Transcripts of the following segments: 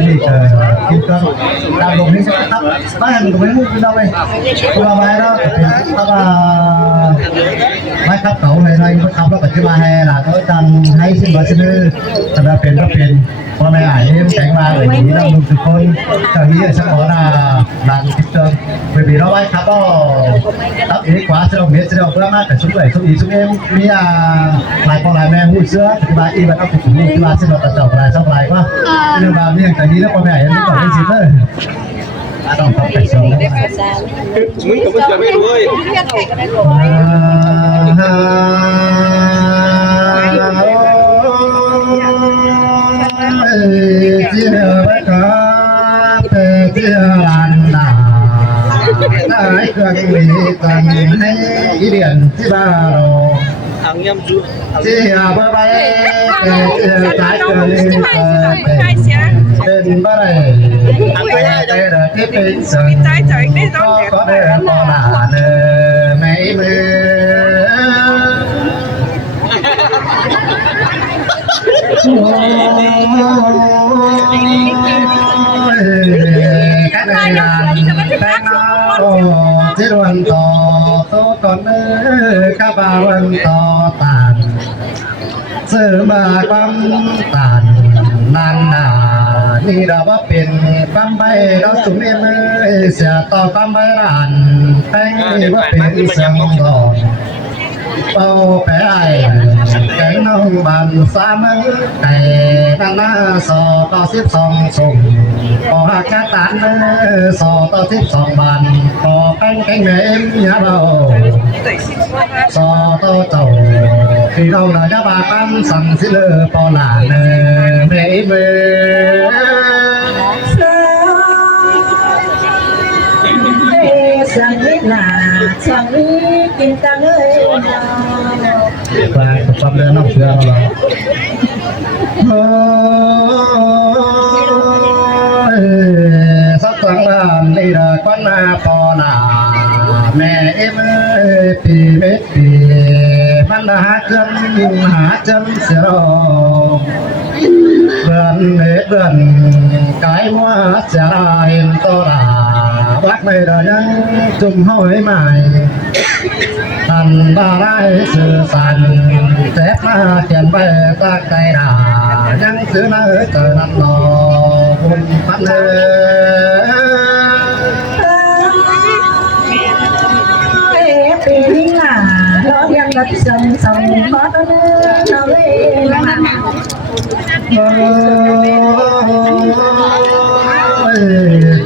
นี่กินก็ตามลงนี่สักครับบ้านก็ไม่มุ่งไปเราเลยตัวไม้แล้วถ้าว่าไม้ขับเขาอะไรก็ขับแล้วก็จะมาแห่ล่ะก็ตังให้ขึ้นมาซื้อสำหรับเป็นก็เป็นพอไม่อ่านนี่แข็งมาเลยนี่เราทุกคนเจ้าที่สักขอหน้าหลังทิศเติมไปบีเราไว้ครับก็ตับอีกขวาเสด็จเมตรเสด็จเพื่อมาแต่สุดเลยสุดอีสุดเอ็มมีลายของลายแมงหูเสื้อที่มาอีแบบก็ถูกที่มาเส้นเราตัดจอบลายสักลายก็เรื่องราวนี้อย่างนี้แล้วพอไม่อ่านนี่ก่อนเป็นสิเตอร์ต้องทำไปสองมึงกับมึงจะไม่รู้เลยเจ้าไว้ก็เป็นเจ้าลันดาได้เครื่องมีกันให้เรียนที่บ้านเราเจ้าบ่ไปเจ้าใจเกินเป็นบ่ได้แต่ที่เป็นสิ่งก็ได้พอหนาเนอไม่มือcái này là đang nó chế độ to to còn các bà vẫn to tàn sự mà con tàn nan nà đi đó bắt biển băm bay đó xuống em sẽ to băm bay đàn anh đi bắt biển sông đòn bao bé ai cánh nông bàn xa măng này đang na sò to xếp song sùng có hạt cá tán sò to xếp song bàn có cánh mềm nhá đầu sò to tàu khi đâu là các bà con sẵn xí lơ po là mẹ mê sang biết là sang biết kinh ta ơi và tập lên nóc xưa rồi sắp sáng đàn đi là con po là mẹ em ơi thì biết thìมันหาchânเสียรอเบื่อนเบื่อนกายมัวเสียรอเห็นตัวลาบักไม่ได้ยังจุ่มห้อยใหม่ทันบ้าได้สื่อสารเจ็บมาเขียนไปตาใจด่ายังซื้อมาเจอนั่นรอบุญพันปีน่ะเรายังรับส่งขอต้อนเราเลยมา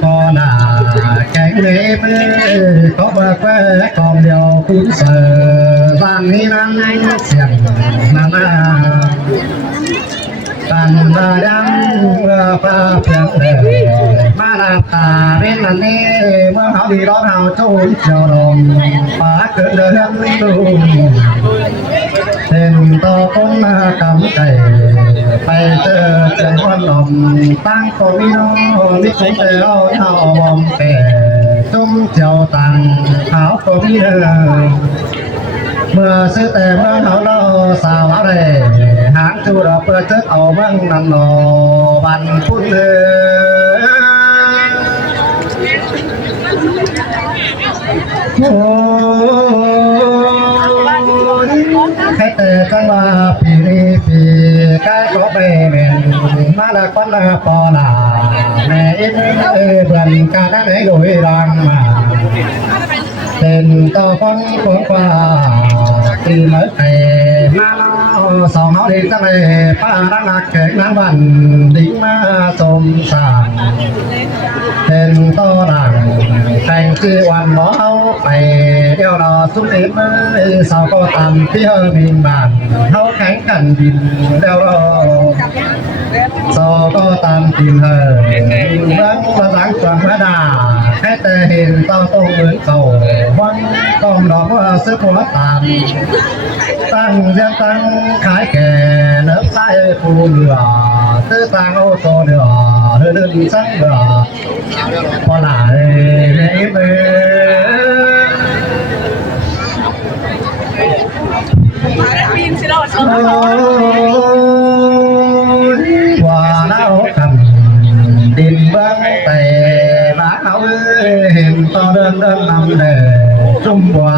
ก็น่าแข็งเล็บก็เบิกแฝงกองเดียวคุณเสือบ้านนี้นั้นเสียงนาตันดาดังเมื่อฟ้าเพียงเดินมาลาตาเป็นอันนี้เมื่อเขาดีร้อนเขาโจมเจ้าลมป่าเกิดเดินดูเส้นต่อคนมากำไก่ไปเจอวันลมตั้งโควิโนมิสุเตโอเท่าบอมเป๋จุ่มเจ้าตังขาวโควิเดเมื่อซื้อแต่เมื่อเขาเราสาวอะไรหางจูเราเปิดเจอเอาเมื่อนันโนบันพุ่นโอ้แค่แต่จังว่าปีนี้ปีกายก็ไปเหม็นมาละคนละปอลาแม่เอ็นเบื่อการนั้นให้โดยรังมาเป็นต่อฟังของฟ้าตีเมื่อแต่มาสองเขาดีจังเลยป้ารักนักแข่งน้ำบันดิ้งมาสมสารเป็นต่อดังแต่งชื่อวันหมอเอาไปเดี๋ยวรอสุดเอ็มสาวก็ตามที่เฮอบินบานเขาแข่งกันบินเดี๋ยวรอสาวก็ตามทีมเฮอรักมาสังสรรค์มาดาแค่แต่เห็นต่อตรงเหมือนเก่าวันกองดอกว่าซื้อหัวตามตั้งเรียงตั้งขายแก่เนื้อไส้ปูเหลือซื้อตังโอโซเหลือเดินสั่งเหลือพอหลายเลยเมื่อว่าแล้วคำ เขาเห็นต่อเดินนำแด่จุ่มบัว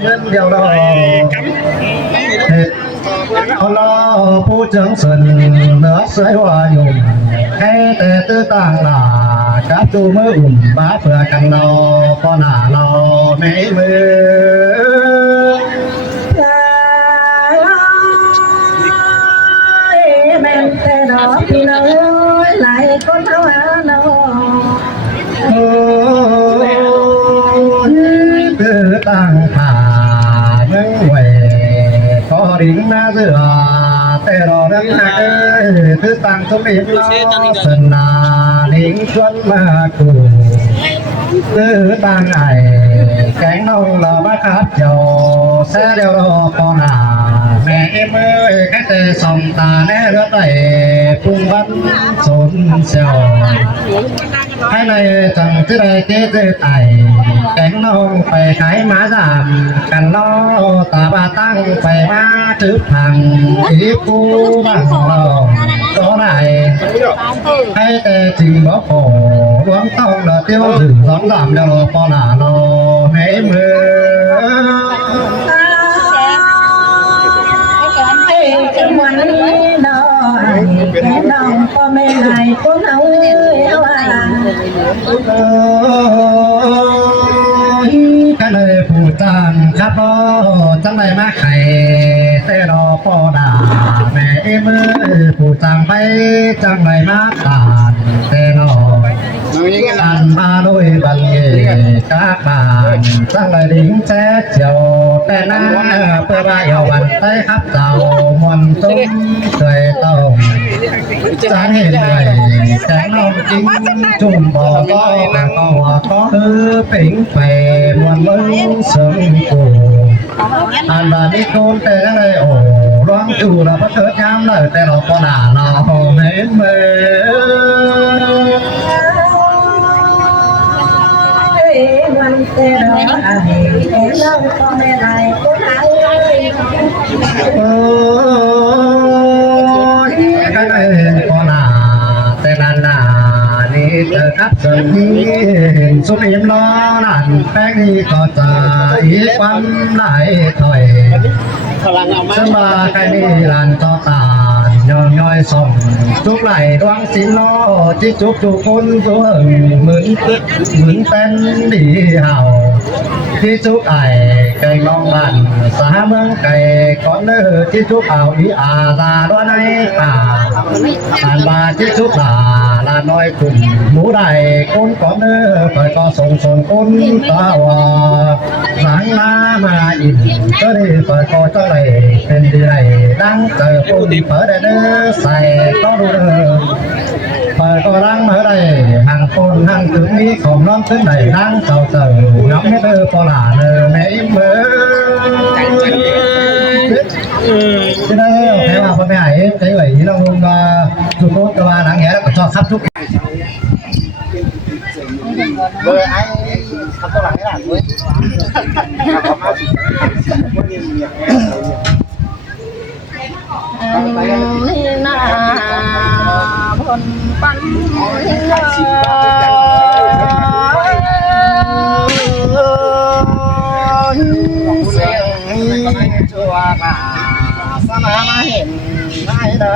เงินเดียวดอกเห็ดเอาล้อผู้เจิงสนเนื้อสวยว่าอยู่แค่แต่ตื้อต่างหน้ากับจูมืออุ่มบ้าเพื่อกันเราพอหน้าเราไม่มือแม่แต่ดอกพี่น้อยหลายคนเท่าน้อง โอ้ตื้อต่างผ่าเมืองเว่ก็ดิ่งหน้าเสือแต่รอเรื่องไหนตื้อต่างสมเด็จล้อสนาดิ่งชวนมากูตื้อต่างไอแกงน้องเราบ้าครับเจ้าแซ่เดียวรอพอหน้าแม่เมื่อแค่แต่ส่องตาแน่เลือดไหลพุ่งบันสนเสียวให้ในจังที่ใดเจ๊เจ๊ไต่แกงน้องไปขายหมาสามกันล้อตาบาตั้งไปมาถือพังอีกูบ้างเราก็ได้ให้แต่จริงบอกขอหวังต้องละเที่ยวถึงสองสามเดียวพอหน้าเราไม่มือวันน้อยแค่น้องก็ไม่ไหลคนเอาว่า ก็เลยผู้จังครับพ่อจังไรมาไข่แต่รอพ่อด่าแม่มือผู้จังไปจังไรมาตาแต่รออันมาด้วยบังเย่กาบานจังไรดิ้งแจ๊เจียวแต่น้าเพื่อว่าเอาวันไปครับเจ้ามนตุ้มเคยต้องจานเห็นไรแสงน้องจริงจุ่มบ่อก็ก็ปิงไปมวนมึงเสริมกูอันบานี้กูแต่อะไรโอ้ร้องจูเราพระเถิดย้ำเลยแต่เราก็ด่าเราเห็นมือวันแต่เราแต่เราก็ไม่ไหลคนเอาโอ้ยก็เลยก็ด่าแต่นานนานี่เจอครับส่วนนี้เห็นสุนิมล้อนั่นแป้งนี่ก็จะอีกความไหลถอยสมาใครนี่ลานต่อตาย่อยส่งทุกไหลดวงสินล้อจิจุกทุกคนตัวเหมือนเป็นดีเห่าที่จุกไอไก่น้องบ้านสาเมืองไก่ก่อนเนื้อที่จุกเอาอีอาตาด้วยในป่าผ่านบาที่จุกลาน้อยกลุ่มหมูได้คนก่อนเนื้อเปิดก็ส่งคนตาวาสังนามาอินก็ได้เปิดก็จะเลยเป็นดีไรดังเจอคนเปิดได้เนื้อใส่ก็ดูเนื้อเปิดก็รังเมื่อไรห่างคนห่างถึงนี้ของน้องถึงไหนดังเจ้าเจอน้องไม่เจอพอหลาเนื้อไม่เมื่อที่นั่นแค่ว่าคนไม่หายใจไหลเราลงมาจุดโน้ตมาหนังแง่แล้วก็ชอบซับทุกเบอร์ไอ้ทำตัวหลังให้หลานด้วยนี่นาพนปันนี่นาเสียงจัวมาสมาเห็นไม่ได้